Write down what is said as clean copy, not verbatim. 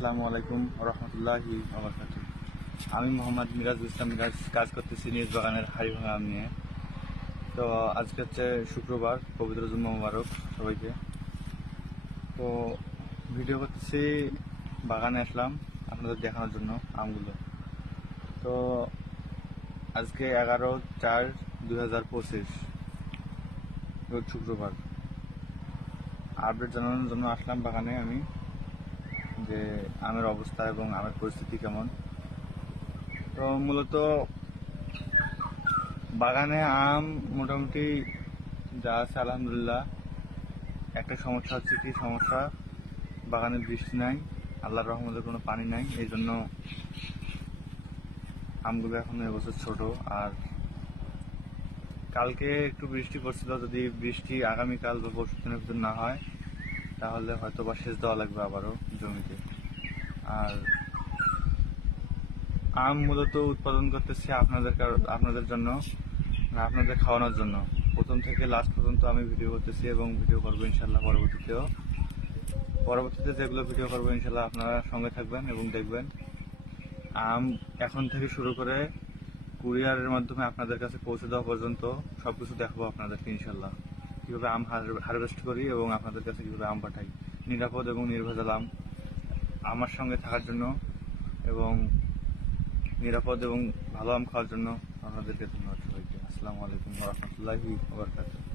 আসসালামু আলাইকুম রহমতুল্লাহি ওবারাকাতুহু। আমি মোহাম্মদ মিরাজুল ইসলাম মিরাজ কাজ করতেছি নিজ বাগানের হাড়িভাঙা আম নিয়ে। তো আজকে হচ্ছে শুক্রবার, পবিত্র জুম্মা মুবারক সবাইকে। তো ভিডিও করতেছি, বাগানে আসলাম আপনাদের দেখানোর জন্য আমগুলো। তো আজকে 11/4/2025 রোজ শুক্রবার। আপডেট জানানোর জন্য আসলাম বাগানে আমি, যে আমের অবস্থা এবং আমের পরিস্থিতি কেমন। তো মূলত বাগানে আম মোটামুটি যা আছে আলহামদুলিল্লাহ। একটা সমস্যা হচ্ছে, কি সমস্যা, বাগানে বৃষ্টি নাই, আল্লাহর রহমতে কোনো পানি নাই, এই জন্য আমগুলো এখন এবছর ছোট। আর কালকে একটু বৃষ্টি পড়ছিল, যদি বৃষ্টি আগামীকাল বা পরশু দিনের ভিতর না হয় তাহলে হয়তো বা সেচ দেওয়া লাগবে আবারও জমিতে। আর আম মূলত উৎপাদন করতেছি আপনাদের জন্য, আপনাদের খাওয়ানোর জন্য। প্রথম থেকে লাস্ট পর্যন্ত আমি ভিডিও করতেছি এবং ভিডিও করবো ইনশাল্লাহ পরবর্তীতে যেগুলো ভিডিও করবো ইনশাল্লাহ আপনারা সঙ্গে থাকবেন এবং দেখবেন। আম এখন থেকে শুরু করে কুরিয়ারের মাধ্যমে আপনাদের কাছে পৌঁছে দেওয়া পর্যন্ত সবকিছু দেখাবো আপনাদেরকে ইনশাল্লাহ, কীভাবে আম হারভেস্ট করি এবং আপনাদের কাছে কীভাবে আম পাঠাই। নিরাপদ এবং নির্ভেজাল আম আমার সঙ্গে থাকার জন্য এবং নিরাপদ এবং ভালো আম খাওয়ার জন্য আপনাদেরকে ধন্যবাদ সবাইকে। আসসালামু আলাইকুম ওয়া রাহমাতুল্লাহি ওয়া বারাকাতুহু।